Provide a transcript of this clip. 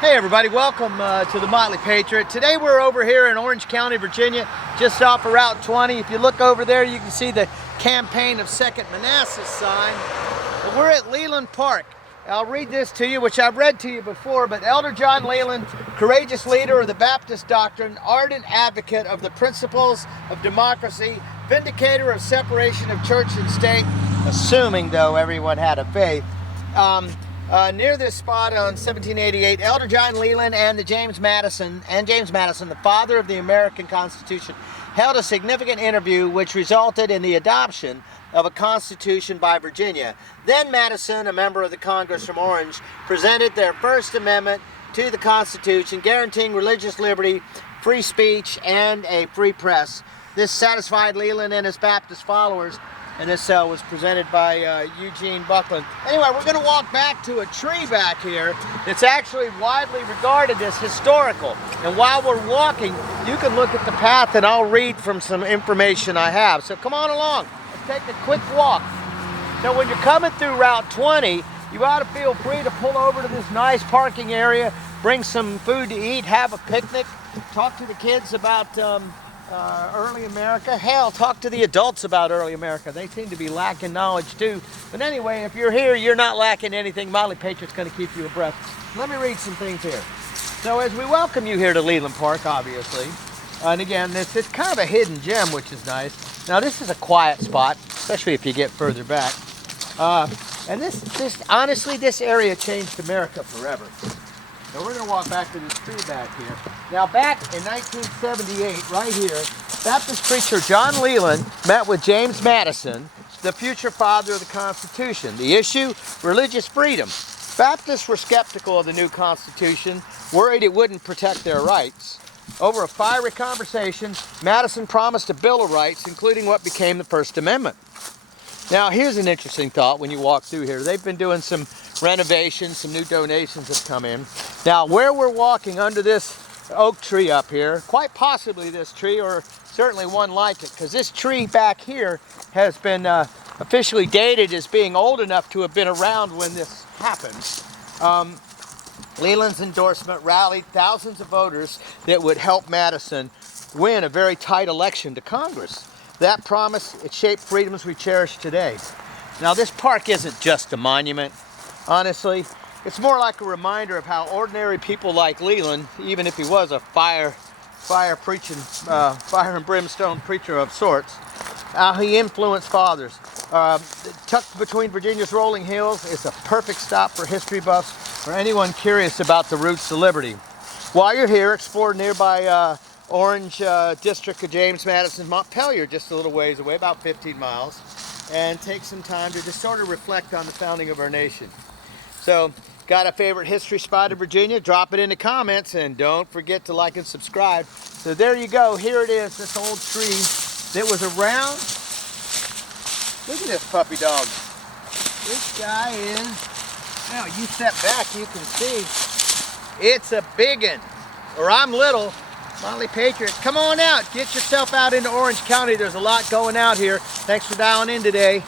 Hey everybody, welcome to the Motley Patriot. Today we're over here in Orange County, Virginia, just off of Route 20. If you look over there, you can see the Campaign of 2nd Manassas sign. And we're at Leeland Park. I'll read this to you, which I've read to you before, but Elder John Leland, courageous leader of the Baptist doctrine, ardent advocate of the principles of democracy, vindicator of separation of church and state, assuming though everyone had a faith. Near this spot on 1788, Elder John Leland and James Madison, the father of the American Constitution, held a significant interview which resulted in the adoption of a constitution by Virginia. Then Madison, a member of the Congress from Orange, presented their First Amendment to the Constitution, guaranteeing religious liberty, free speech, and a free press. This satisfied Leland and his Baptist followers, and this was presented by Eugene Buckland. Anyway, we're going to walk back to a tree back here that's actually widely regarded as historical. And while we're walking, you can look at the path and I'll read from some information I have. So come on along, let's take a quick walk. So when you're coming through Route 20, you ought to feel free to pull over to this nice parking area, bring some food to eat, have a picnic, talk to the kids about early America. Hell, talk to the adults about early America. They seem to be lacking knowledge too. But anyway, if you're here, you're not lacking anything. Motley Patriot's going to keep you abreast. Let me read some things here. So as we welcome you here to Leeland Park, obviously, and again, it's kind of a hidden gem, which is nice. Now this is a quiet spot, especially if you get further back. And honestly, this area changed America forever. So we're going to walk back to this tree back here. Now back in 1978, right here, Baptist preacher John Leland met with James Madison, the future father of the Constitution. The issue, religious freedom. Baptists were skeptical of the new Constitution, worried it wouldn't protect their rights. Over a fiery conversation, Madison promised a Bill of Rights, including what became the First Amendment. Now here's an interesting thought when you walk through here. They've been doing some renovations, some new donations have come in. Now where we're walking under this oak tree up here, quite possibly this tree or certainly one like it, because this tree back here has been officially dated as being old enough to have been around when this happened. Leland's endorsement rallied thousands of voters that would help Madison win a very tight election to Congress. That promise, it shaped freedoms we cherish today. Now this park isn't just a monument, honestly. It's more like a reminder of how ordinary people like Leland, even if he was a fire and brimstone preacher of sorts, how he influenced fathers. Tucked between Virginia's rolling hills, it's a perfect stop for history buffs or anyone curious about the roots of liberty. While you're here, explore nearby Orange district of James Madison, Montpelier, just a little ways away, about 15 miles, and take some time to just sort of reflect on the founding of our nation. So, got a favorite history spot in Virginia? Drop it in the comments, and don't forget to like and subscribe. So there you go. Here it is, this old tree that was around. Look at this puppy dog. This guy is, now you step back, you can see, it's a biggin'. Or I'm little. Motley Patriot, come on out. Get yourself out into Orange County. There's a lot going out here. Thanks for dialing in today.